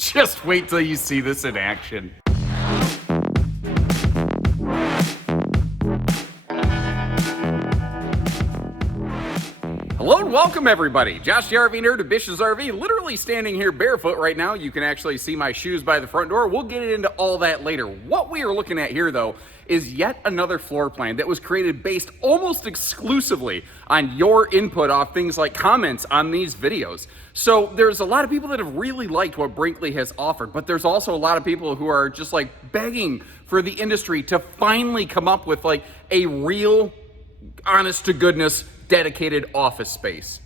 Just wait till you see this in action. Hello and welcome everybody. Josh the RV Nerd of Bish's RV, literally standing here barefoot right now. You can actually see my shoes by the front door. We'll get into all that later. What we are looking at here though is yet another floor plan that was created based almost exclusively on your input off things like comments on these videos. So there's a lot of people that have really liked what Brinkley has offered, but there's also a lot of people who are just like begging for the industry to finally come up with like a real, honest to goodness, dedicated office space.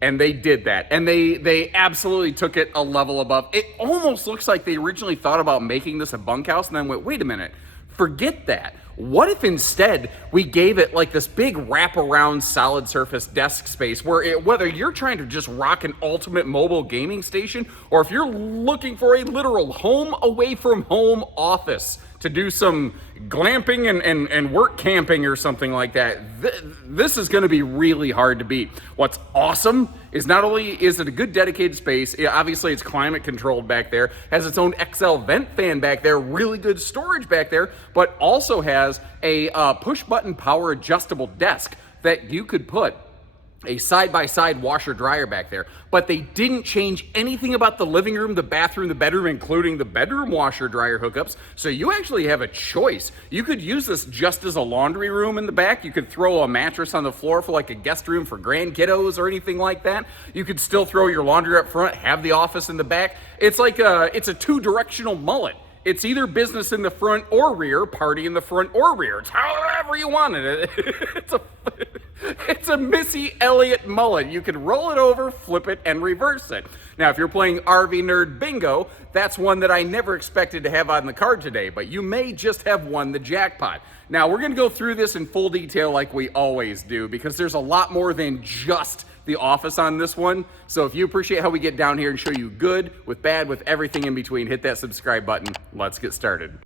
And they did that. And they absolutely took it a level above. It almost looks like they originally thought about making this a bunkhouse and then went, wait a minute, forget that. What if instead we gave it like this big wraparound solid surface desk space where whether you're trying to just rock an ultimate mobile gaming station or if you're looking for a literal home away from home office to do some glamping and work camping or something like that, this is going to be really hard to beat. What's awesome is not only is it a good dedicated space, obviously it's climate controlled back there, has its own XL vent fan back there, really good storage back there, but also has a push button power adjustable desk that you could put a side-by-side washer dryer back there. But they didn't change anything about the living room, the bathroom, the bedroom, including the bedroom washer dryer hookups. So you actually have a choice. You could use this just as a laundry room in the back. You could throw a mattress on the floor for like a guest room for grand kiddos or anything like that. You could still throw your laundry up front, have the office in the back. It's like it's a two-directional mullet. It's either business in the front or rear, party in the front or rear. It's however you want it. It's a Missy Elliott mullet. You can roll it over, flip it, and reverse it. Now, if you're playing RV Nerd Bingo, that's one that I never expected to have on the card today, but you may just have won the jackpot. Now, we're going to go through this in full detail like we always do, because there's a lot more than just the office on this one. So if you appreciate how we get down here and show you good with bad with everything in between, hit that subscribe button. Let's get started.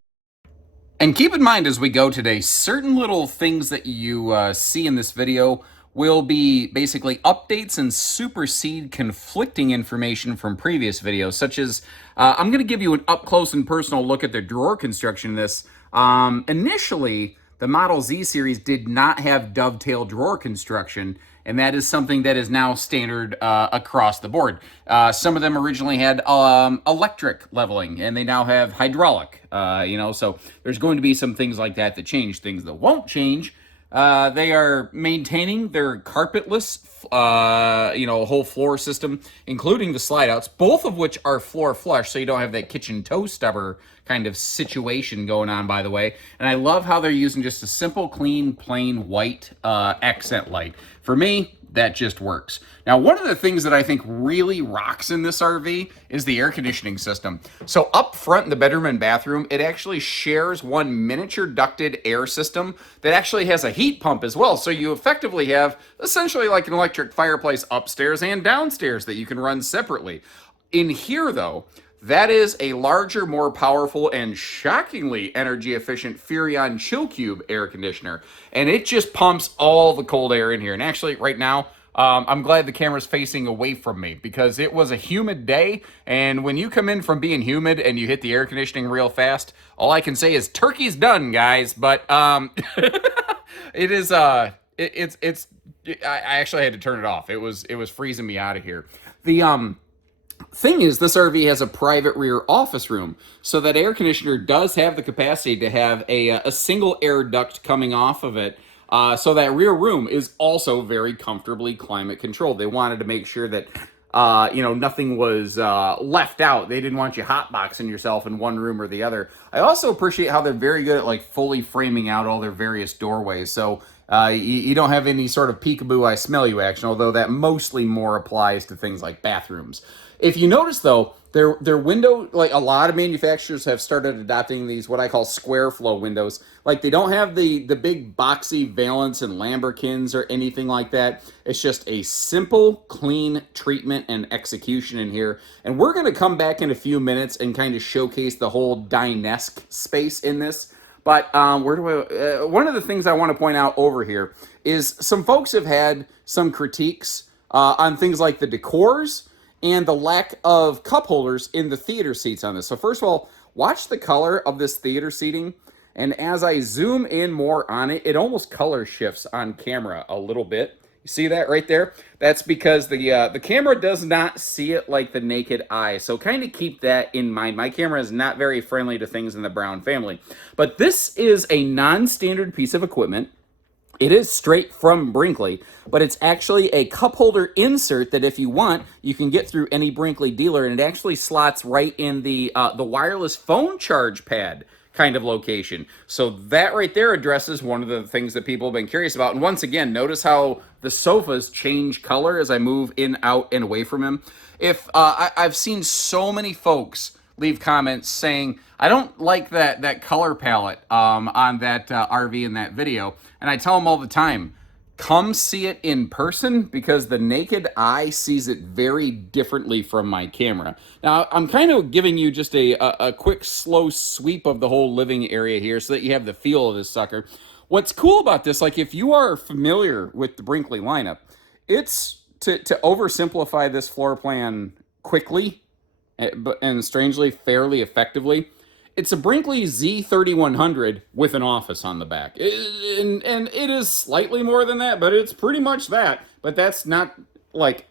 And keep in mind as we go today, certain little things that you see in this video will be basically updates and supersede conflicting information from previous videos, such as I'm going to give you an up close and personal look at the drawer construction of this. Initially, the Model Z series did not have dovetail drawer construction, and that is something that is now standard across the board. Some of them originally had electric leveling, and they now have hydraulic, so there's going to be some things like that that change. Things that won't change, they are maintaining their carpetless, whole floor system, including the slide outs, both of which are floor flush, so you don't have that kitchen toe stubber kind of situation going on, by the way. And I love how they're using just a simple, clean, plain white accent light. For me, that just works. Now, one of the things that I think really rocks in this RV is the air conditioning system. So up front in the bedroom and bathroom, it actually shares one miniature ducted air system that actually has a heat pump as well. So you effectively have essentially like an electric fireplace upstairs and downstairs that you can run separately. In here, though, that is a larger, more powerful, and shockingly energy-efficient Furrion Chill Cube air conditioner. And it just pumps all the cold air in here. And actually, right now, I'm glad the camera's facing away from me because it was a humid day. And when you come in from being humid and you hit the air conditioning real fast, all I can say is turkey's done, guys. But it is, I actually had to turn it off. It was freezing me out of here. The, thing is, this RV has a private rear office room, so that air conditioner does have the capacity to have a single air duct coming off of it, so that rear room is also very comfortably climate controlled. They wanted to make sure that nothing was left out. They didn't want you hotboxing yourself in one room or the other. I also appreciate how they're very good at like fully framing out all their various doorways, so you don't have any sort of peekaboo I smell you action, although that mostly more applies to things like bathrooms. If you notice, though, their window, like a lot of manufacturers have started adopting these, what I call square flow windows. Like they don't have the big boxy valance and lambrequins or anything like that. It's just a simple, clean treatment and execution in here. And we're going to come back in a few minutes and kind of showcase the whole Dinesque space in this. But one of the things I want to point out over here is some folks have had some critiques on things like the decors and the lack of cup holders in the theater seats on this. So first of all, watch the color of this theater seating. And as I zoom in more on it, it almost color shifts on camera a little bit. You see that right there? That's because the camera does not see it like the naked eye. So kind of keep that in mind. My camera is not very friendly to things in the Brown family. But this is a non-standard piece of equipment. It is straight from Brinkley, but it's actually a cup holder insert that if you want, you can get through any Brinkley dealer, and it actually slots right in the wireless phone charge pad kind of location. So that right there addresses one of the things that people have been curious about. And once again, notice how the sofas change color as I move in, out, and away from him. If I've seen so many folks leave comments saying, I don't like that color palette on that RV in that video. And I tell them all the time, come see it in person, because the naked eye sees it very differently from my camera. Now, I'm kind of giving you just a quick, slow sweep of the whole living area here so that you have the feel of this sucker. What's cool about this, like if you are familiar with the Brinkley lineup, it's to oversimplify this floor plan quickly, and strangely, fairly effectively. It's a Brinkley Z3100 with an office on the back. And it is slightly more than that, but it's pretty much that. But that's not like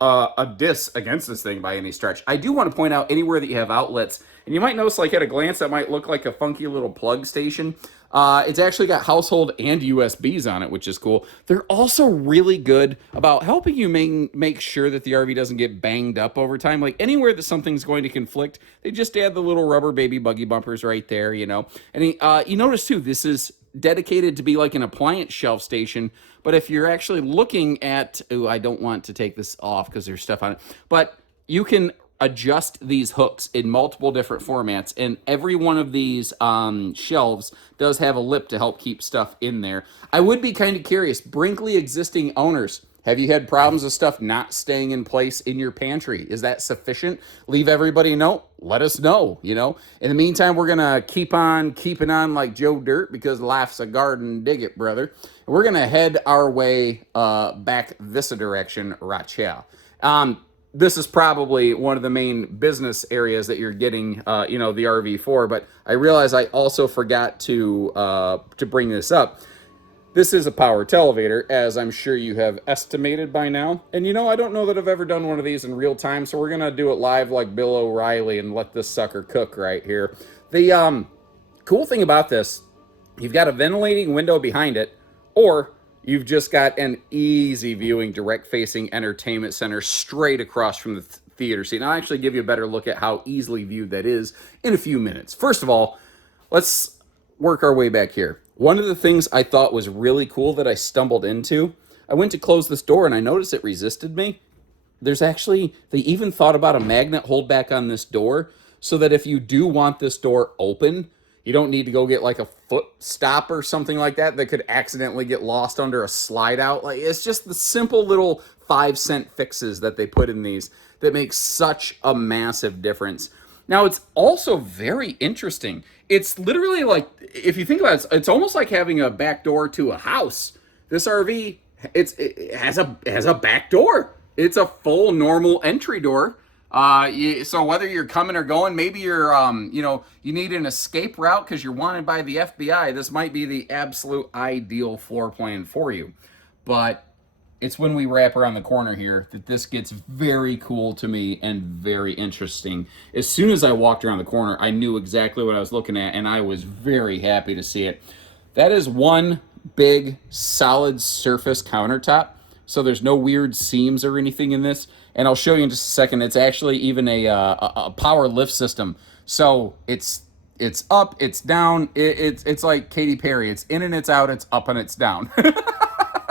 a diss against this thing by any stretch. I do want to point out anywhere that you have outlets, and you might notice like at a glance that might look like a funky little plug station. It's actually got household and USBs on it, which is cool. They're also really good about helping you make sure that the RV doesn't get banged up over time. Like anywhere that something's going to conflict, they just add the little rubber baby buggy bumpers right there, you know. And you notice too, this is dedicated to be like an appliance shelf station. But if you're actually looking at, oh, I don't want to take this off because there's stuff on it, but you can adjust these hooks in multiple different formats, and every one of these shelves does have a lip to help keep stuff in there. I would be kind of curious, Brinkley existing owners, have you had problems with stuff not staying in place in your pantry? Is that sufficient? Leave everybody a note. Let us know, you know. In the meantime, we're going to keep on keeping on like Joe Dirt, because life's a garden, dig it, brother. We're going to head our way back this direction right here. This is probably one of the main business areas that you're getting, the RV for, but I realize I also forgot to bring this up. This is a power televator, as I'm sure you have estimated by now. And I don't know that I've ever done one of these in real time, so we're going to do it live like Bill O'Reilly and let this sucker cook right here. The cool thing about this, you've got a ventilating window behind it, or you've just got an easy viewing, direct-facing entertainment center straight across from the theater seat. And I'll actually give you a better look at how easily viewed that is in a few minutes. First of all, let's work our way back here. One of the things I thought was really cool that I stumbled into, I went to close this door and I noticed it resisted me. There's actually, they even thought about a magnet holdback on this door so that if you do want this door open, you don't need to go get like a foot stop or something like that could accidentally get lost under a slide out. Like, it's just the simple little 5-cent fixes that they put in these that make such a massive difference. Now, it's also very interesting. It's literally like, if you think about it, it's almost like having a back door to a house. This RV, it has a back door. It's a full normal entry door. So whether you're coming or going, maybe you're, you need an escape route because you're wanted by the FBI, this might be the absolute ideal floor plan for you. But it's when we wrap around the corner here that this gets very cool to me and very interesting. As soon as I walked around the corner, I knew exactly what I was looking at, and I was very happy to see it. That is one big, solid surface countertop, so there's no weird seams or anything in this. And I'll show you in just a second. It's actually even a power lift system. So it's up, it's down. It's like Katy Perry. It's in and it's out. It's up and it's down.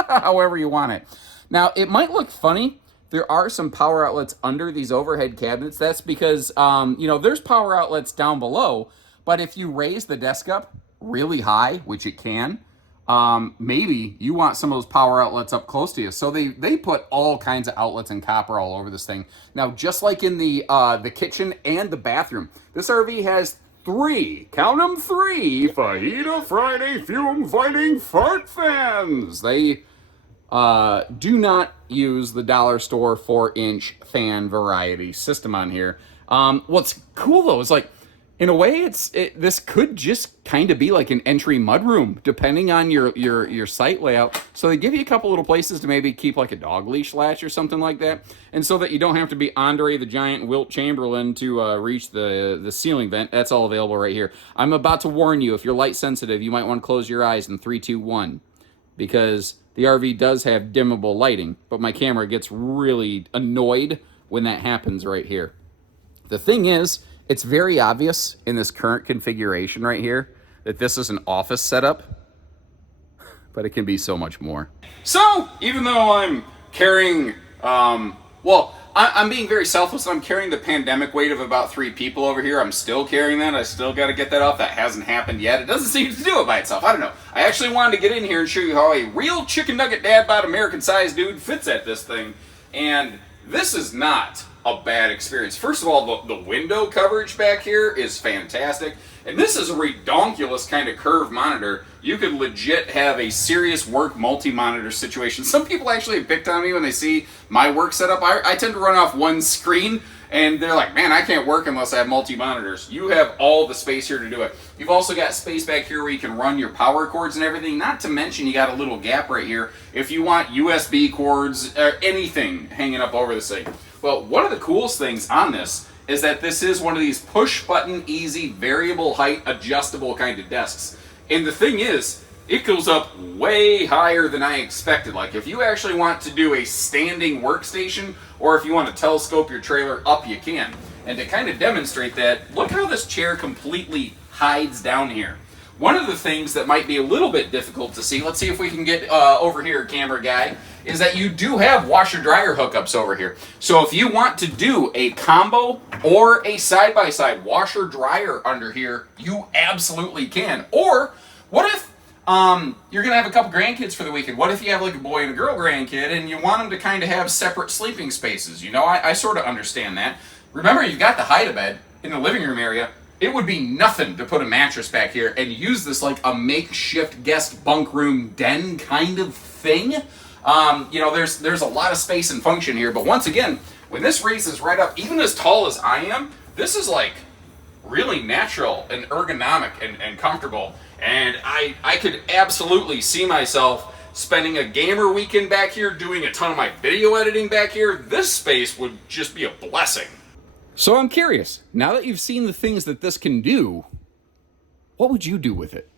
However you want it. Now, it might look funny. There are some power outlets under these overhead cabinets. That's because, there's power outlets down below. But if you raise the desk up really high, which it can, maybe you want some of those power outlets up close to you. So they put all kinds of outlets and copper all over this thing. Now, just like in the kitchen and the bathroom, this RV has 3, count them 3, Fajita Friday fume fighting fart fans. do not use the dollar store 4-inch fan variety system on here. What's cool though is like, in a way, this could just kind of be like an entry mudroom, depending on your site layout. So they give you a couple little places to maybe keep like a dog leash latch or something like that, and so that you don't have to be Andre the Giant, Wilt Chamberlain to reach the ceiling vent. That's all available right here. I'm about to warn you, if you're light sensitive, you might want to close your eyes in 3, 2, 1, because the RV does have dimmable lighting, but my camera gets really annoyed when that happens right here. The thing is, it's very obvious in this current configuration right here that this is an office setup, but it can be so much more. So, even though I'm carrying, I'm being very selfless. I'm carrying the pandemic weight of about 3 people over here. I'm still carrying that. I still got to get that off. That hasn't happened yet. It doesn't seem to do it by itself. I don't know. I actually wanted to get in here and show you how a real chicken nugget dad bod American-sized dude fits at this thing. And this is not a bad experience. First of all, the window coverage back here is fantastic. And this is a redonkulous kind of curved monitor. You could legit have a serious work multi-monitor situation. Some people actually have picked on me when they see my work setup. I tend to run off one screen, and they're like, man, I can't work unless I have multi-monitors. You have all the space here to do it. You've also got space back here where you can run your power cords and everything. Not to mention you got a little gap right here if you want USB cords or anything hanging up over this thing. Well, one of the coolest things on this is that this is one of these push-button, easy, variable height, adjustable kind of desks. And the thing is, it goes up way higher than I expected. Like, if you actually want to do a standing workstation, or if you want to telescope your trailer up, you can. And to kind of demonstrate that, look how this chair completely hides down here. One of the things that might be a little bit difficult to see, let's see if we can get over here, camera guy, is that you do have washer-dryer hookups over here. So if you want to do a combo or a side-by-side washer-dryer under here, you absolutely can. Or what if you're going to have a couple grandkids for the weekend? What if you have like a boy and a girl grandkid and you want them to kind of have separate sleeping spaces? You know, I sort of understand that. Remember, you've got the hide-a-bed in the living room area. It would be nothing to put a mattress back here and use this like a makeshift guest bunk room den kind of thing. You know, there's a lot of space and function here, but once again, when this raises right up, even as tall as I am, this is like really natural and ergonomic and comfortable. And I could absolutely see myself spending a gamer weekend back here, doing a ton of my video editing back here. This space would just be a blessing. So I'm curious, now that you've seen the things that this can do, what would you do with it?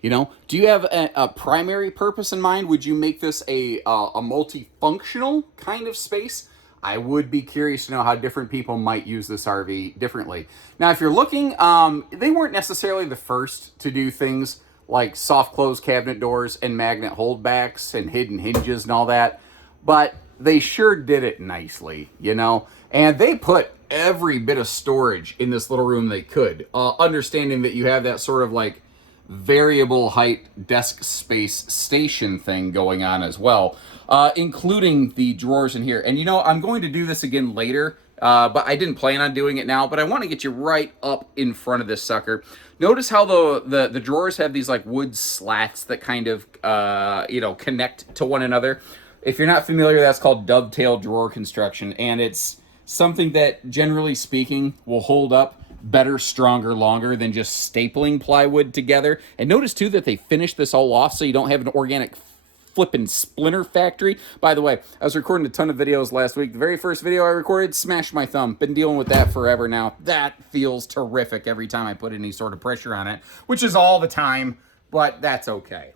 You know, do you have a primary purpose in mind? Would you make this a multifunctional kind of space? I would be curious to know how different people might use this RV differently. Now, if you're looking, they weren't necessarily the first to do things like soft close cabinet doors and magnet holdbacks and hidden hinges and all that, but they sure did it nicely, you know? And they put every bit of storage in this little room they could, understanding that you have that sort of like variable height desk space station thing going on as well, including the drawers in here. And you know, I'm going to do this again later, but I didn't plan on doing it now, but I want to get you right up in front of this sucker. Notice how the drawers have these like wood slats that kind of, you know, connect to one another. If you're not familiar, that's called dovetail drawer construction, and it's something that, generally speaking, will hold up better, stronger, longer than just stapling plywood together. And notice, too, that they finished this all off so you don't have an organic flippin' splinter factory. By the way, I was recording a ton of videos last week. The very first video I recorded, smashed my thumb. Been dealing with that forever now. That feels terrific every time I put any sort of pressure on it, which is all the time, but that's okay.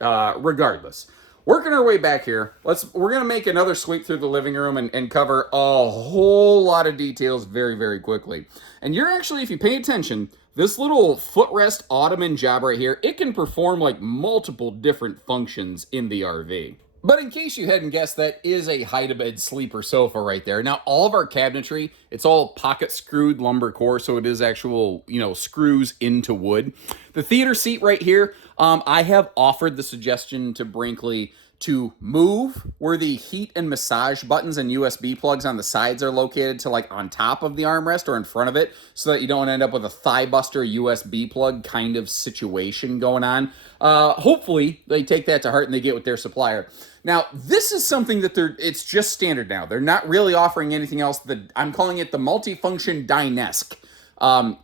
Regardless. Working our way back here, we're going to make another sweep through the living room and cover a whole lot of details very, very quickly. And you're actually, if you pay attention, this little footrest ottoman job right here, it can perform like multiple different functions in the RV. But in case you hadn't guessed, that is a hide-a-bed sleeper sofa right there. Now, all of our cabinetry, it's all pocket-screwed lumber core, so it is actual, you know, screws into wood. The theater seat right here, I have offered the suggestion to Brinkley to move where the heat and massage buttons and USB plugs on the sides are located to like on top of the armrest or in front of it, so that you don't end up with a thigh buster USB plug kind of situation going on. Hopefully they take that to heart and they get with their supplier. Now, this is something that it's just standard now. They're not really offering anything else. I'm calling it the multifunction Dinesk.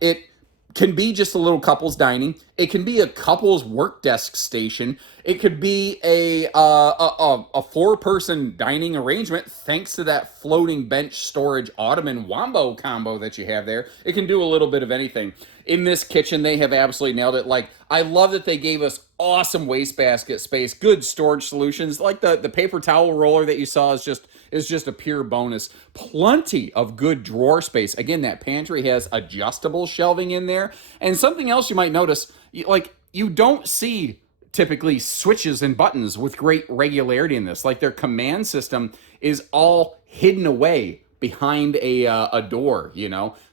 It can be just a little couples dining. It can be a couples work desk station. It could be a 4-person dining arrangement thanks to that floating bench storage ottoman wombo combo that you have there. It can do a little bit of anything. In this kitchen, they have absolutely nailed it. Like, I love that they gave us awesome wastebasket space, good storage solutions. Like the paper towel roller that you saw is just a pure bonus. Plenty of good drawer space. Again, that pantry has adjustable shelving in there. And something else you might notice, you don't see typically switches and buttons with great regularity in this. Like, their command system is all hidden away behind a door,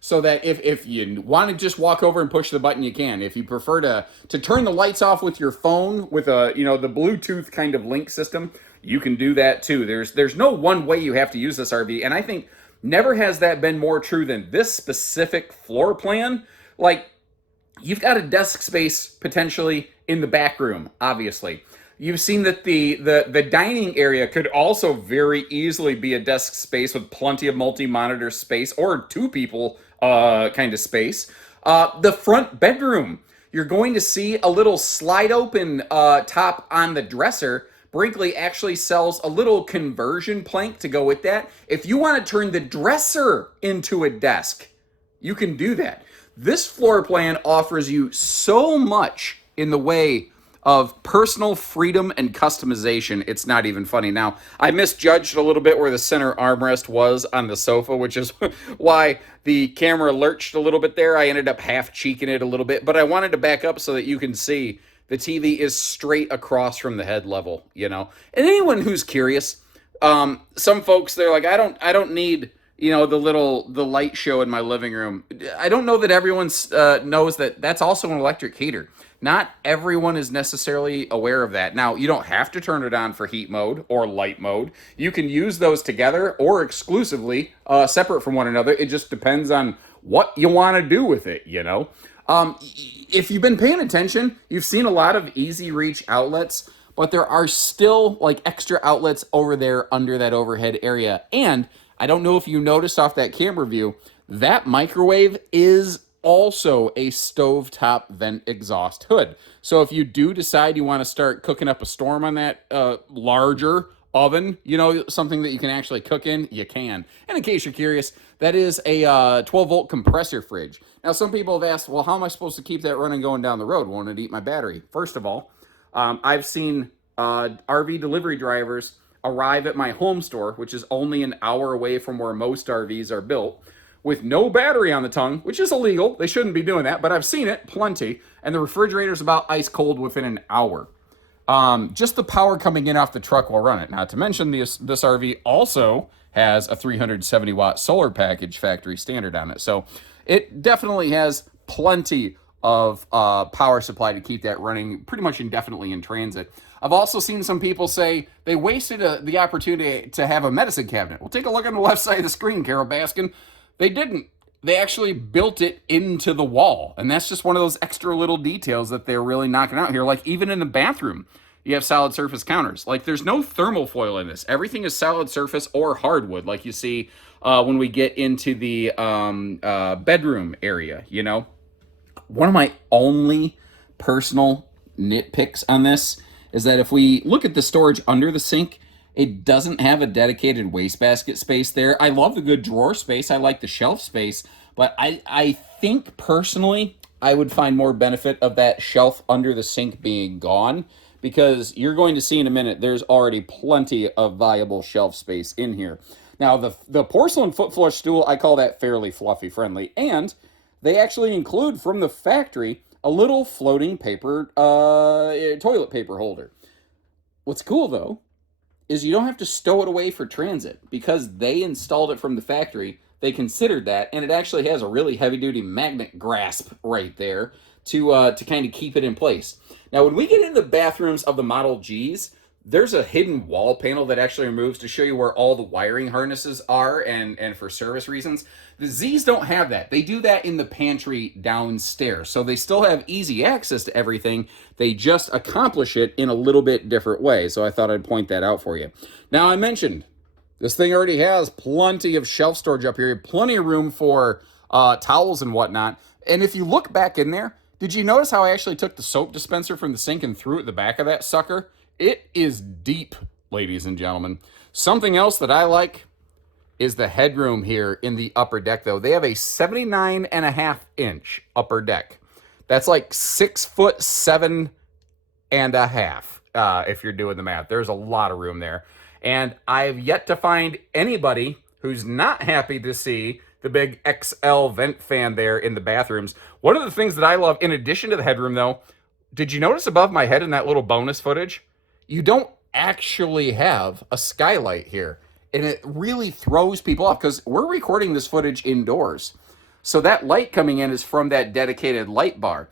so that if you want to just walk over and push the button, you can. If you prefer to turn the lights off with your phone with the Bluetooth kind of link system, you can do that too. There's no one way you have to use this RV, and I think never has that been more true than this specific floor plan. Like, you've got a desk space potentially in the back room, obviously. You've seen that the dining area could also very easily be a desk space with plenty of multi-monitor space or 2 people kind of space. The front bedroom, you're going to see a little slide open top on the dresser. Brinkley actually sells a little conversion plank to go with that. If you want to turn the dresser into a desk, you can do that. This floor plan offers you so much in the way of personal freedom and customization. It's not even funny. Now, I misjudged a little bit where the center armrest was on the sofa, which is why the camera lurched a little bit there. I ended up half cheeking it a little bit, but I wanted to back up so that you can see the TV is straight across from the head level, And anyone who's curious, some folks, they're like, I don't need, the light show in my living room. I don't know that everyone knows that that's also an electric heater. Not everyone is necessarily aware of that. Now, you don't have to turn it on for heat mode or light mode. You can use those together or exclusively separate from one another. It just depends on what you want to do with it, If you've been paying attention, you've seen a lot of easy reach outlets, but there are still like extra outlets over there under that overhead area. And I don't know if you noticed off that camera view, that microwave is also a stovetop vent exhaust hood. So if you do decide you want to start cooking up a storm on that larger oven, something that you can actually cook in, you can. And in case you're curious, that is a 12-volt compressor fridge. Now, some people have asked, well, how am I supposed to keep that running going down the road? Won't it eat my battery? First of all, I've seen RV delivery drivers arrive at my home store, which is only an hour away from where most RVs are built, with no battery on the tongue, which is illegal. They shouldn't be doing that, but I've seen it plenty. And the refrigerator's about ice cold within an hour. Just the power coming in off the truck will run it. Not to mention this RV also has a 370 watt solar package factory standard on it. So it definitely has plenty of power supply to keep that running pretty much indefinitely in transit. I've also seen some people say they wasted the opportunity to have a medicine cabinet. Well, take a look on the left side of the screen, Carol Baskin. They didn't. They actually built it into the wall. And that's just one of those extra little details that they're really knocking out here. Like, even in the bathroom, you have solid surface counters. Like, there's no thermal foil in this. Everything is solid surface or hardwood, like you see when we get into the bedroom area, One of my only personal nitpicks on this is that if we look at the storage under the sink, it doesn't have a dedicated wastebasket space there. I love the good drawer space. I like the shelf space. But I think personally, I would find more benefit of that shelf under the sink being gone, because you're going to see in a minute, there's already plenty of viable shelf space in here. Now, the porcelain foot flush stool, I call that fairly fluffy friendly. And they actually include from the factory a little floating paper toilet paper holder. What's cool, though, is you don't have to stow it away for transit. Because they installed it from the factory, they considered that, and it actually has a really heavy-duty magnet grasp right there to kind of keep it in place. Now, when we get into the bathrooms of the Model Gs, there's a hidden wall panel that actually removes to show you where all the wiring harnesses are and for service reasons. The Z's don't have that. They do that in the pantry downstairs. So they still have easy access to everything. They just accomplish it in a little bit different way. So I thought I'd point that out for you. Now, I mentioned this thing already has plenty of shelf storage up here, plenty of room for towels and whatnot. And if you look back in there, did you notice how I actually took the soap dispenser from the sink and threw it at the back of that sucker? It is deep, ladies and gentlemen. Something else that I like is the headroom here in the upper deck, though. They have a 79.5-inch upper deck. That's like 6'7.5", if you're doing the math. There's a lot of room there. And I've yet to find anybody who's not happy to see the big XL vent fan there in the bathrooms. One of the things that I love, in addition to the headroom, though, did you notice above my head in that little bonus footage? You don't actually have a skylight here. And it really throws people off because we're recording this footage indoors. So that light coming in is from that dedicated light bar.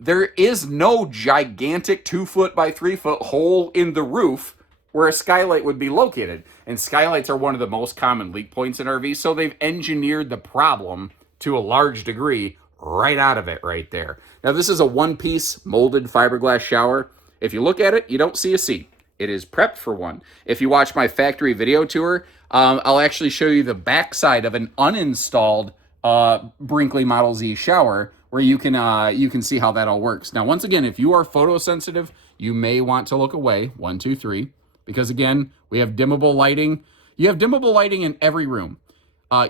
There is no gigantic 2-foot by 3-foot hole in the roof where a skylight would be located. And skylights are one of the most common leak points in RVs, so they've engineered the problem to a large degree right out of it right there. Now, this is a one-piece molded fiberglass shower. If you look at it, you don't see a seat. It is prepped for one. If you watch my factory video tour, I'll actually show you the backside of an uninstalled Brinkley Model Z shower where you can see how that all works. Now, once again, if you are photosensitive, you may want to look away. 1, 2, 3. Because again, we have dimmable lighting. You have dimmable lighting in every room.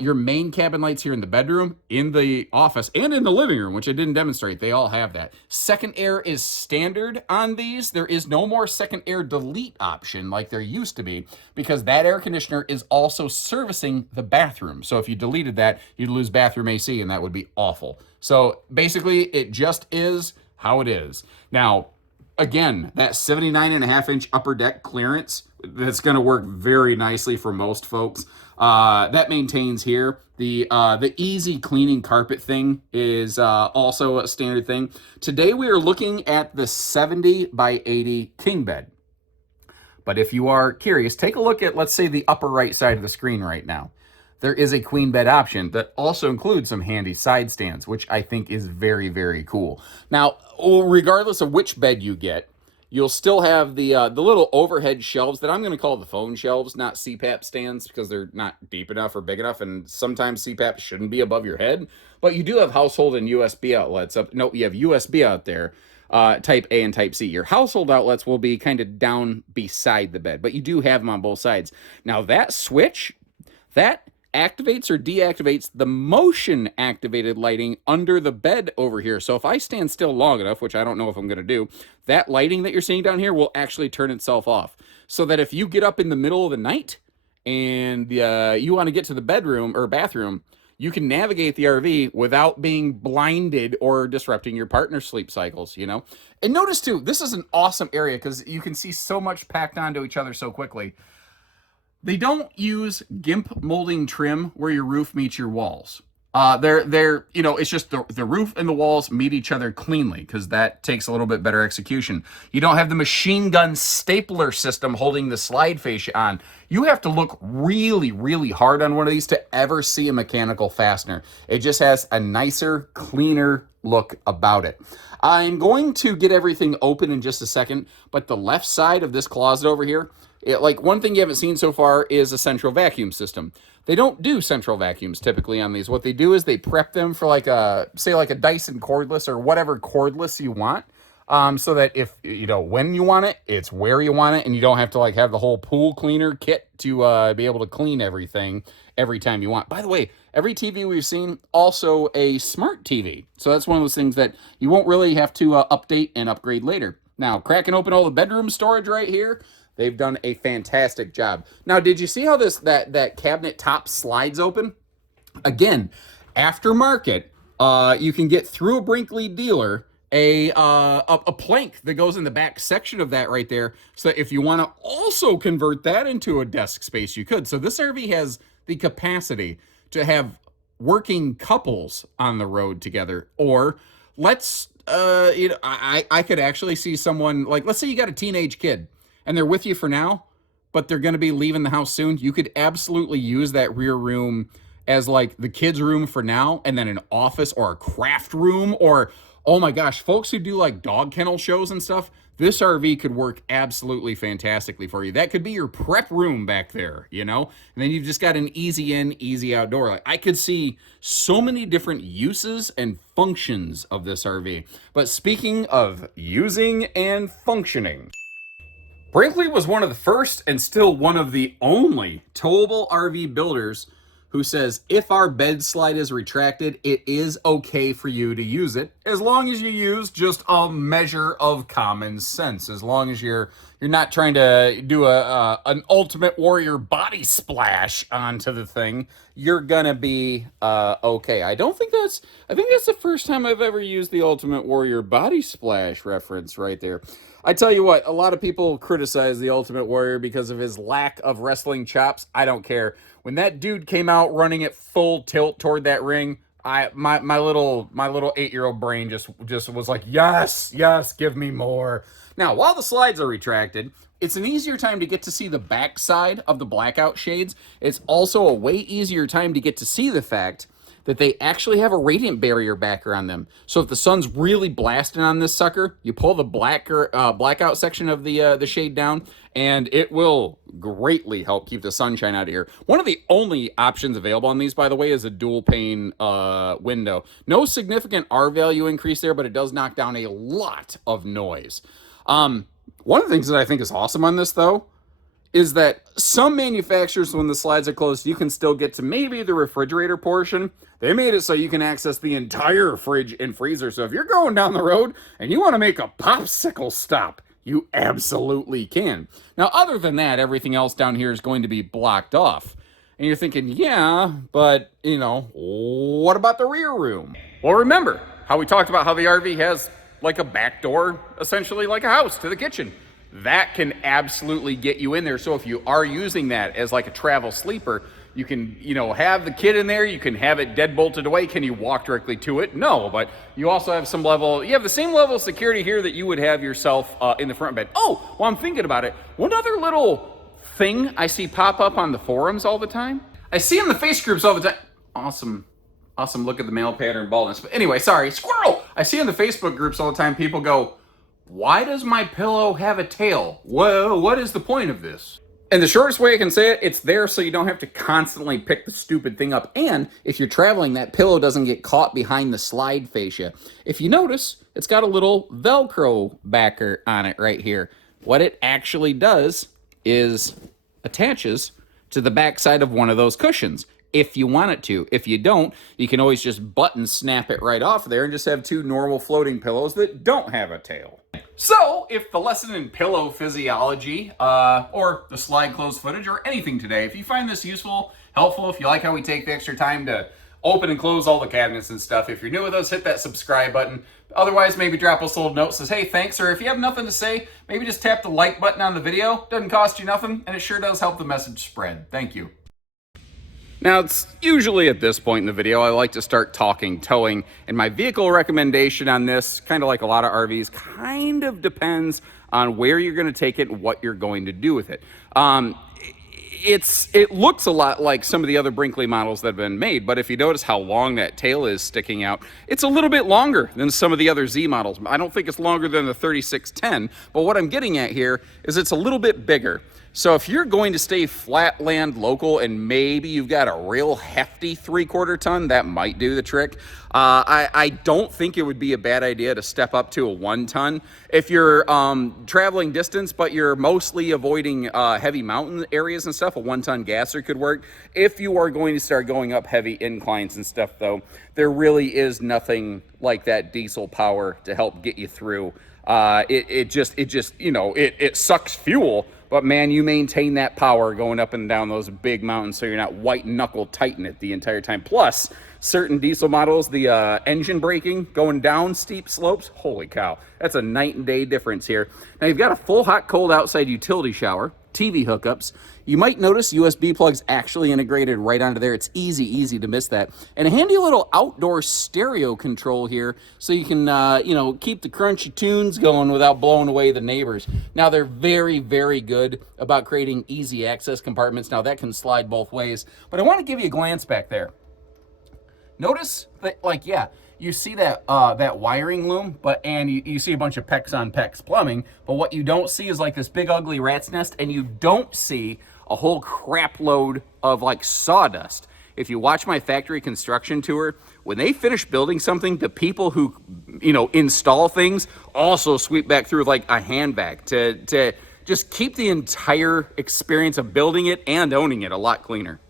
Your main cabin lights here in the bedroom, in the office, and in the living room, which I didn't demonstrate. They all have that. Second air is standard on these. There is no more second air delete option like there used to be because that air conditioner is also servicing the bathroom. So if you deleted that, you'd lose bathroom AC, and that would be awful. So basically, it just is how it is. Now, again, that 79.5-inch upper deck clearance, that's going to work very nicely for most folks. That maintains here. The easy cleaning carpet thing is also a standard thing. Today we are looking at the 70 by 80 king bed. But if you are curious, take a look at, let's say, the upper right side of the screen right now. There is a queen bed option that also includes some handy side stands, which I think is very, very cool. Now, regardless of which bed you get, you'll still have the little overhead shelves that I'm going to call the phone shelves, not CPAP stands, because they're not deep enough or big enough, and sometimes CPAP shouldn't be above your head. But you do have household and USB outlets. No, you have USB out there, Type A and Type C. Your household outlets will be kind of down beside the bed, but you do have them on both sides. Now, that switch, that activates or deactivates the motion activated lighting under the bed over here. So if I stand still long enough, which I don't know if I'm going to do, that lighting that you're seeing down here will actually turn itself off. So that if you get up in the middle of the night and you want to get to the bedroom or bathroom, you can navigate the RV without being blinded or disrupting your partner's sleep cycles, you know? And notice too, this is an awesome area because you can see so much packed onto each other so quickly. They don't use GIMP molding trim where your roof meets your walls. They're it's just the roof and the walls meet each other cleanly because that takes a little bit better execution. You don't have the machine gun stapler system holding the slide fascia on. You have to look really, really hard on one of these to ever see a mechanical fastener. It just has a nicer, cleaner look about it. I'm going to get everything open in just a second, but the left side of this closet over here, one thing you haven't seen so far is a central vacuum system. They don't do central vacuums typically on these. What they do is they prep them for like a Dyson cordless or whatever cordless you want. So that if, when you want it, it's where you want it, and you don't have to have the whole pool cleaner kit to be able to clean everything every time you want. By the way, every TV we've seen, also a smart TV. So that's one of those things that you won't really have to update and upgrade later. Now, cracking open all the bedroom storage right here, they've done a fantastic job. Now, did you see how that cabinet top slides open? Again, aftermarket, you can get through a Brinkley dealer a plank that goes in the back section of that right there. So if you want to also convert that into a desk space, you could. So this RV has the capacity to have working couples on the road together. Or I could actually see someone let's say you got a teenage kid and they're with you for now, but they're going to be leaving the house soon, you could absolutely use that rear room as like the kids' room for now, and then an office or a craft room, or, oh my gosh, folks who do like dog kennel shows and stuff, this RV could work absolutely fantastically for you. That could be your prep room back there, you know? And then you've just got an easy in, easy outdoor. Like, I could see so many different uses and functions of this RV. But speaking of using and functioning, Brinkley was one of the first and still one of the only towable RV builders who says if our bed slide is retracted, it is okay for you to use it, as long as you use just a measure of common sense. As long as you're not trying to do an Ultimate Warrior body splash onto the thing, you're gonna be okay. I think that's the first time I've ever used the Ultimate Warrior body splash reference right there. I tell you what, a lot of people criticize the Ultimate Warrior because of his lack of wrestling chops. I don't care. When that dude came out running at full tilt toward that ring, my little 8-year-old brain just was like, yes, give me more. Now, while the slides are retracted, it's an easier time to get to see the backside of the blackout shades. It's also a way easier time to get to see the fact that they actually have a radiant barrier backer on them. So if the sun's really blasting on this sucker, you pull the blackout section of the shade down, and it will greatly help keep the sunshine out of here. One of the only options available on these, by the way, is a dual pane window. No significant R value increase there, but it does knock down a lot of noise. One of the things that I think is awesome on this, though, is that some manufacturers, when the slides are closed, you can still get to maybe the refrigerator portion. They made it so you can access the entire fridge and freezer. So if you're going down the road and you want to make a popsicle stop, you absolutely can. Now, other than that, everything else down here is going to be blocked off. And you're thinking, yeah, but, you know, what about the rear room? Well, remember how we talked about how the RV has like a back door, essentially like a house to the kitchen. That can absolutely get you in there. So if you are using that as like a travel sleeper, you can, have the kid in there. You can have it dead bolted away. Can you walk directly to it? No, but you also have you have the same level of security here that you would have yourself in the front bed. Oh, well, I'm thinking about it. One other little thing I see pop up on the forums all the time. I see in the face groups all the time. Awesome look at the male pattern baldness. But anyway, sorry, squirrel. I see in the Facebook groups all the time, people go, why does my pillow have a tail? Well, what is the point of this? And the shortest way I can say it, it's there so you don't have to constantly pick the stupid thing up. And if you're traveling, that pillow doesn't get caught behind the slide fascia. If you notice, it's got a little Velcro backer on it right here. What it actually does is attaches to the backside of one of those cushions, if you want it to. If you don't, you can always just button snap it right off there and just have two normal floating pillows that don't have a tail. So, if the lesson in pillow physiology, or the slide close footage, or anything today, if you find this useful, helpful, if you like how we take the extra time to open and close all the cabinets and stuff, if you're new with us, hit that subscribe button. Otherwise, maybe drop us a little note that says, hey, thanks, or if you have nothing to say, maybe just tap the like button on the video. Doesn't cost you nothing, and it sure does help the message spread. Thank you. Now, it's usually at this point in the video, I like to start talking towing, and my vehicle recommendation on this, kind of like a lot of RVs, kind of depends on where you're going to take it and what you're going to do with it. It looks a lot like some of the other Brinkley models that have been made, but if you notice how long that tail is sticking out, it's a little bit longer than some of the other Z models. I don't think it's longer than the 3610, but what I'm getting at here is it's a little bit bigger. So if you're going to stay flatland local and maybe you've got a real hefty 3/4 ton, that might do the trick. I don't think it would be a bad idea to step up to a 1 ton. If you're traveling distance, but you're mostly avoiding heavy mountain areas and stuff, a 1 ton gasser could work. If you are going to start going up heavy inclines and stuff though, there really is nothing like that diesel power to help get you through. It sucks fuel. But man, you maintain that power going up and down those big mountains so you're not white knuckle tighten it the entire time. Plus, certain diesel models, the engine braking going down steep slopes. Holy cow, that's a night and day difference here. Now you've got a full hot cold outside utility shower, TV hookups. You might notice USB plugs actually integrated right onto there. It's easy to miss that. And a handy little outdoor stereo control here so you can, keep the crunchy tunes going without blowing away the neighbors. Now, they're very good about creating easy access compartments. Now, that can slide both ways. But I want to give you a glance back there. Notice that, you see that that wiring loom, and you see a bunch of PEX on PEX plumbing, but what you don't see is like this big ugly rat's nest, and you don't see a whole crap load of like sawdust. If you watch my factory construction tour, when they finish building something, the people who install things also sweep back through like a handbag to just keep the entire experience of building it and owning it a lot cleaner.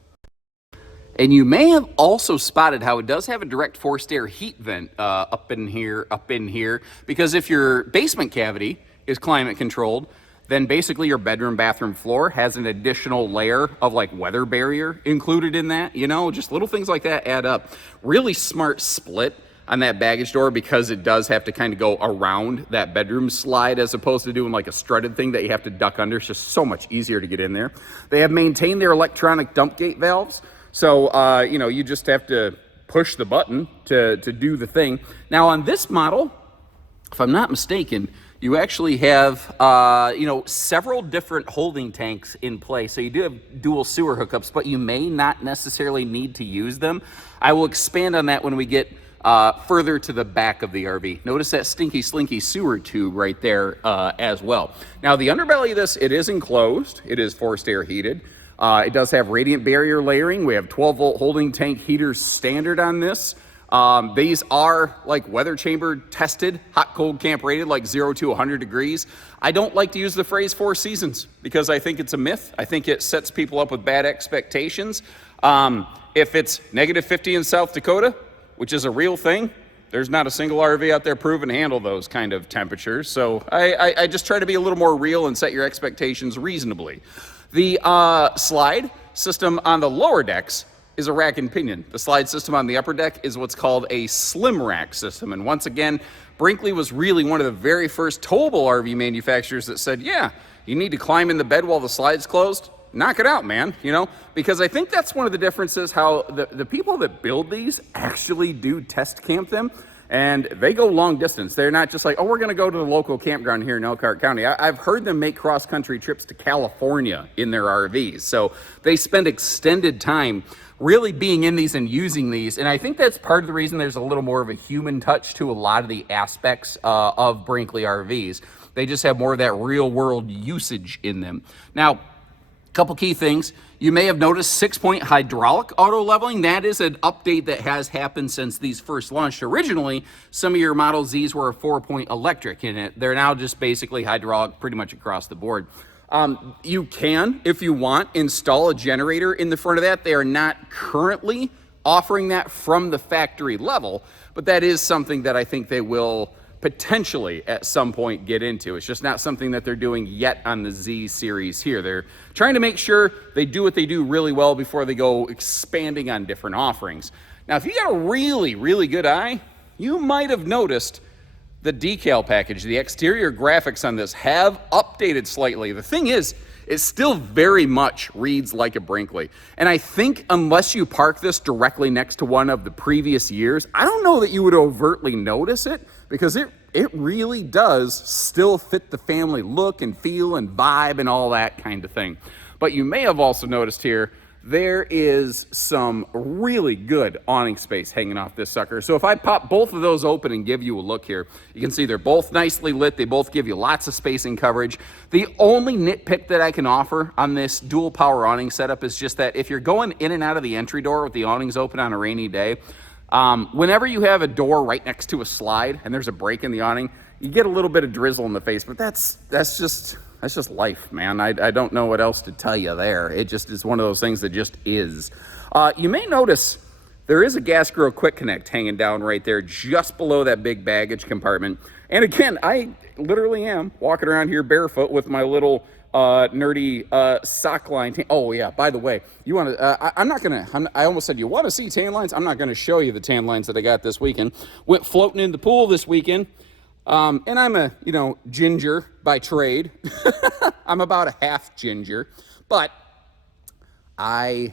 And you may have also spotted how it does have a direct forced air heat vent up in here, because if your basement cavity is climate controlled, then basically your bedroom, bathroom floor has an additional layer of like weather barrier included in that. Just little things like that add up. Really smart split on that baggage door, because it does have to kind of go around that bedroom slide as opposed to doing like a strutted thing that you have to duck under. It's just so much easier to get in there. They have maintained their electronic dump gate valves. So, you just have to push the button to do the thing. Now on this model, if I'm not mistaken, you actually have, several different holding tanks in place. So you do have dual sewer hookups, but you may not necessarily need to use them. I will expand on that when we get further to the back of the RV. Notice that stinky slinky sewer tube right there as well. Now the underbelly of this, it is enclosed. It is forced air heated. It does have radiant barrier layering. We have 12-volt holding tank heaters standard on this. These are like weather chamber tested, hot cold camp rated, like 0 to 100 degrees. I don't like to use the phrase 4 seasons because I think it's a myth. I think it sets people up with bad expectations. If it's negative 50 in South Dakota, which is a real thing, there's not a single RV out there proven to handle those kind of temperatures. So I just try to be a little more real and set your expectations reasonably. The slide system on the lower decks is a rack and pinion. The slide system on the upper deck is what's called a slim rack system. And once again, Brinkley was really one of the very first towable RV manufacturers that said, yeah, you need to climb in the bed while the slide's closed. Knock it out, man, because I think that's one of the differences, how the people that build these actually do test camp them. And they go long distance. They're not just like, oh, we're going to go to the local campground here in Elkhart County. I've heard them make cross-country trips to California in their RVs. So they spend extended time really being in these and using these. And I think that's part of the reason there's a little more of a human touch to a lot of the aspects of Brinkley RVs. They just have more of that real-world usage in them. Now, couple key things. You may have noticed 6-point hydraulic auto leveling. That is an update that has happened since these first launched. Originally, some of your Model Zs were a 4-point electric in it. They're now just basically hydraulic pretty much across the board. You can, if you want, install a generator in the front of that. They are not currently offering that from the factory level, but that is something that I think they will potentially at some point get into. It's just not something that they're doing yet on the Z series here. They're trying to make sure they do what they do really well before they go expanding on different offerings. Now, if you got a really good eye, you might have noticed the decal package. The exterior graphics on this have updated slightly. The thing is, it still very much reads like a Brinkley. And I think unless you park this directly next to one of the previous years, I don't know that you would overtly notice it, because it really does still fit the family look and feel and vibe and all that kind of thing. But you may have also noticed here, there is some really good awning space hanging off this sucker. So if I pop both of those open and give you a look here, you can see they're both nicely lit. They both give you lots of space and coverage. The only nitpick that I can offer on this dual power awning setup is just that if you're going in and out of the entry door with the awnings open on a rainy day, whenever you have a door right next to a slide and there's a break in the awning, you get a little bit of drizzle in the face, but that's just life, man. I don't know what else to tell you there. It just is one of those things that just is. You may notice there is a gas grill quick connect hanging down right there just below that big baggage compartment. And again, I literally am walking around here barefoot with my little nerdy sock line. Oh yeah, by the way, you want to? I'm not gonna. I almost said you want to see tan lines. I'm not gonna show you the tan lines that I got this weekend. Went floating in the pool this weekend, and I'm a ginger by trade. I'm about a half ginger, but I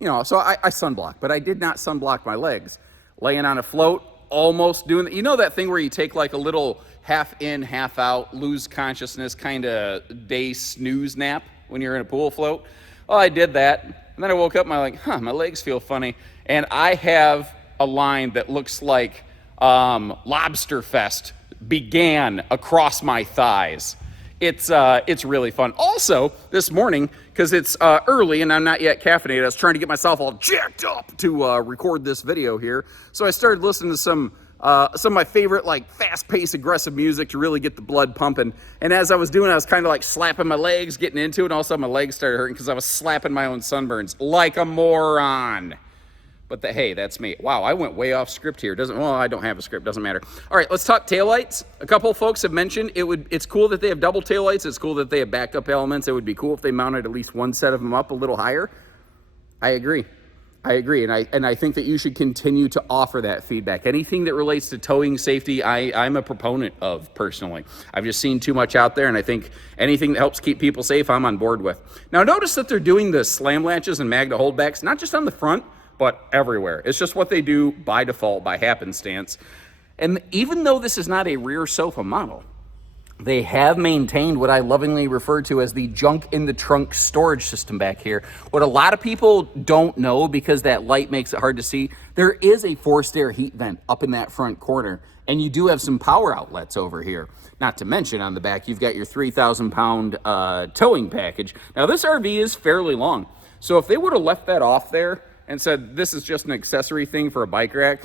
sunblock, but I did not sunblock my legs. Laying on a float, almost doing that thing where you take like a little half in, half out, lose consciousness kind of day snooze nap when you're in a pool float. Well, I did that, and then I woke up and I'm like, my legs feel funny, and I have a line that looks like Lobster Fest began across my thighs. It's really fun. Also, this morning, because it's early and I'm not yet caffeinated, I was trying to get myself all jacked up to record this video here. So I started listening to some of my favorite, like, fast-paced, aggressive music to really get the blood pumping. And as I was doing it, I was kind of like slapping my legs, getting into it, and all of a sudden my legs started hurting because I was slapping my own sunburns like a moron. But hey, that's me. Wow, I went way off script here. I don't have a script, doesn't matter. All right, let's talk taillights. A couple of folks have mentioned it's cool that they have double taillights. It's cool that they have backup elements. It would be cool if they mounted at least one set of them up a little higher. I agree. And I think that you should continue to offer that feedback. Anything that relates to towing safety, I'm a proponent of, personally. I've just seen too much out there, and I think anything that helps keep people safe, I'm on board with. Now, notice that they're doing the slam latches and magnet holdbacks, not just on the front, but everywhere. It's just what they do by default, by happenstance. And even though this is not a rear sofa model, they have maintained what I lovingly refer to as the junk in the trunk storage system back here. What a lot of people don't know, because that light makes it hard to see, there is a forced air heat vent up in that front corner, and you do have some power outlets over here. Not to mention, on the back, you've got your 3,000-pound towing package. Now, this RV is fairly long, so if they would have left that off there and said this is just an accessory thing for a bike rack,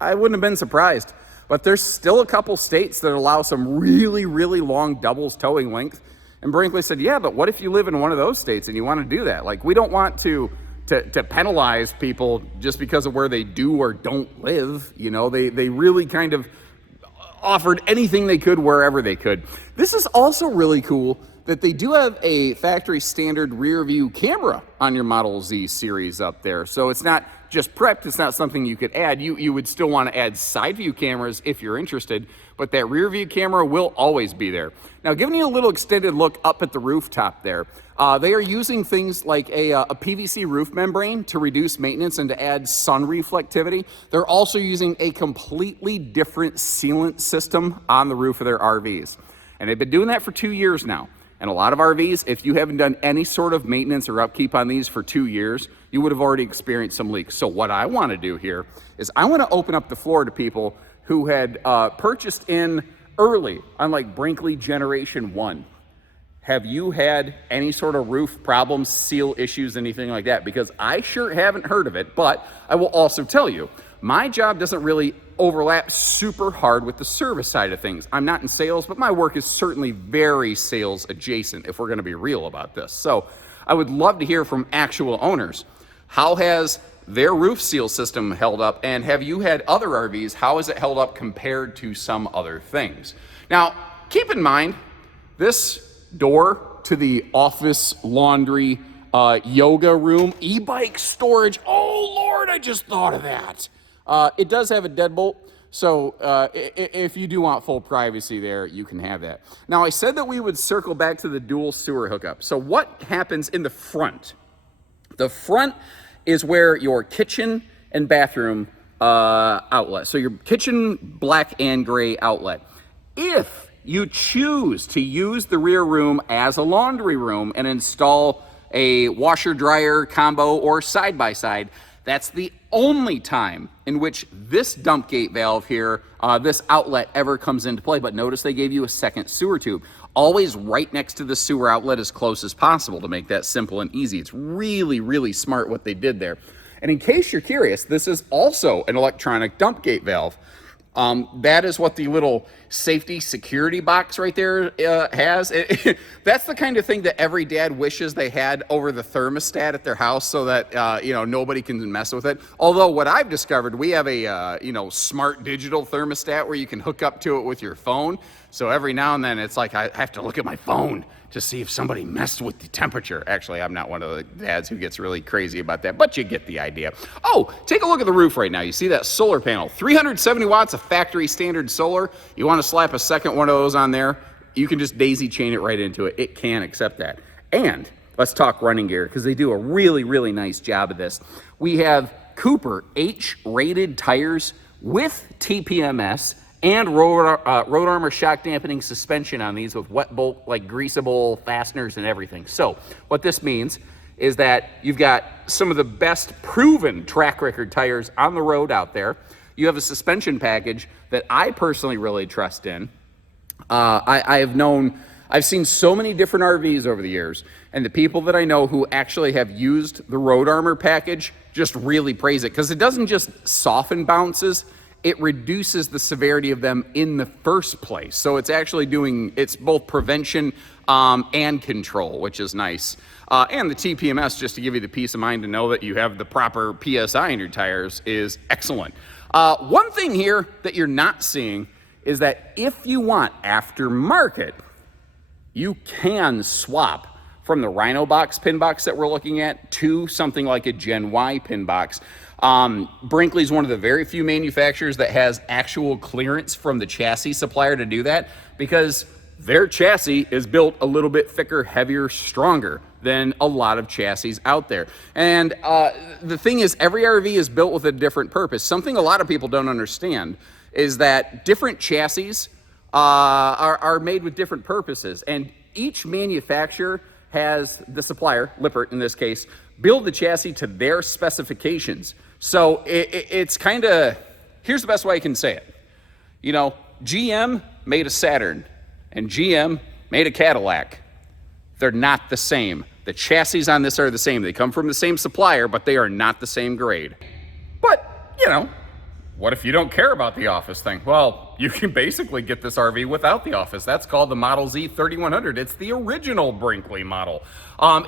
I wouldn't have been surprised. But there's still a couple states that allow some really, really long doubles towing length. And Brinkley said, yeah, but what if you live in one of those states and you want to do that? Like, we don't want to penalize people just because of where they do or don't live. They really kind of offered anything they could wherever they could. This is also really cool that they do have a factory standard rear view camera on your Model Z series up there. So it's not just prepped, it's not something you could add. You would still want to add side view cameras if you're interested, but that rear view camera will always be there. Now, giving you a little extended look up at the rooftop there, they are using things like a PVC roof membrane to reduce maintenance and to add sun reflectivity. They're also using a completely different sealant system on the roof of their RVs. And they've been doing that for 2 years now. And a lot of RVs, if you haven't done any sort of maintenance or upkeep on these for 2 years, you would have already experienced some leaks. So what I want to do here is I want to open up the floor to people who had purchased in early on, like, Brinkley Generation 1. Have you had any sort of roof problems, seal issues, anything like that? Because I sure haven't heard of it, but I will also tell you, my job doesn't really overlap super hard with the service side of things. I'm not in sales, but my work is certainly very sales adjacent, if we're going to be real about this. So I would love to hear from actual owners. How has their roof seal system held up? And have you had other RVs? How has it held up compared to some other things? Now, keep in mind, this door to the office, laundry, yoga room, e-bike storage. Oh, Lord, I just thought of that. It does have a deadbolt, so if you do want full privacy there, you can have that. Now, I said that we would circle back to the dual sewer hookup. So what happens in the front? The front is where your kitchen and bathroom outlet. So your kitchen black and gray outlet. If you choose to use the rear room as a laundry room and install a washer-dryer combo or side-by-side, that's the only time in which this dump gate valve here, this outlet, ever comes into play. But notice they gave you a second sewer tube, always right next to the sewer outlet as close as possible to make that simple and easy. It's really, really smart what they did there. And in case you're curious, this is also an electronic dump gate valve. That is what the little safety security box right there has. That's the kind of thing that every dad wishes they had over the thermostat at their house so that, nobody can mess with it. Although what I've discovered, we have a, smart digital thermostat where you can hook up to it with your phone. So every now and then it's like I have to look at my phone to see if somebody messed with the temperature. Actually, I'm not one of the dads who gets really crazy about that, but you get the idea. Oh, take a look at the roof right now. You see that solar panel, 370 watts of factory standard solar. You want to slap a second one of those on there, you can just daisy chain it right into it. It can accept that. And let's talk running gear, because they do a really, really nice job of this. We have Cooper H-rated tires with TPMS and road armor shock dampening suspension on these with wet bolt, like greasable fasteners and everything. So what this means is that you've got some of the best proven track record tires on the road out there. You have a suspension package that I personally really trust in. I've seen so many different RVs over the years, and the people that I know who actually have used the road armor package just really praise it, because it doesn't just soften bounces, it reduces the severity of them in the first place. So it's actually it's both prevention and control, which is nice. And the TPMS, just to give you the peace of mind to know that you have the proper PSI in your tires, is excellent. One thing here that you're not seeing is that if you want aftermarket, you can swap from the Rhino Box pin box that we're looking at to something like a Gen Y pin box. Brinkley's one of the very few manufacturers that has actual clearance from the chassis supplier to do that, because their chassis is built a little bit thicker, heavier, stronger than a lot of chassis out there. And the thing is, every RV is built with a different purpose. Something a lot of people don't understand is that different chassis are made with different purposes, and each manufacturer has the supplier, Lippert in this case, build the chassis to their specifications. So it's kind of, here's the best way I can say it. You know, GM made a Saturn and GM made a Cadillac. They're not the same. The chassis on this are the same. They come from the same supplier, but they are not the same grade. But, you know, what if you don't care about the office thing? Well, you can basically get this RV without the office. That's called the Model Z 3100. It's the original Brinkley model.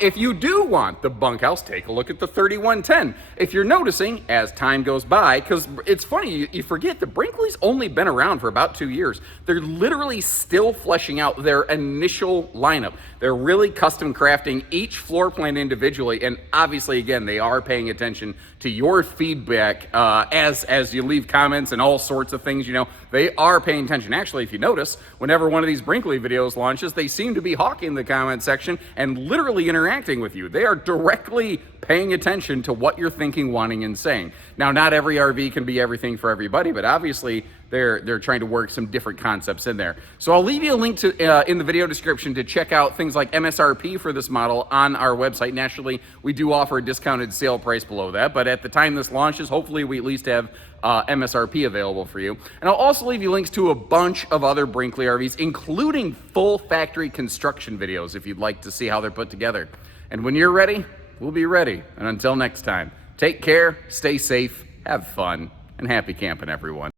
If you do want the bunkhouse, take a look at the 3110. If you're noticing, as time goes by, because it's funny, you forget that Brinkley's only been around for about 2 years. They're literally still fleshing out their initial lineup. They're really custom crafting each floor plan individually, and obviously, again, they are paying attention to your feedback as you leave comments and all sorts of things. You know, they are paying attention. Actually, if you notice, whenever one of these Brinkley videos launches, they seem to be hawking the comment section and literally interacting with you. They are directly paying attention to what you're thinking, wanting, and saying. Now, not every RV can be everything for everybody, but obviously they're trying to work some different concepts in there. So I'll leave you a link to in the video description to check out things like MSRP for this model on our website. Naturally, we do offer a discounted sale price below that, but at the time this launches, hopefully we at least have MSRP available for you. And I'll also leave you links to a bunch of other Brinkley RVs, including full factory construction videos if you'd like to see how they're put together. And when you're ready, we'll be ready. And until next time, take care, stay safe, have fun, and happy camping, everyone.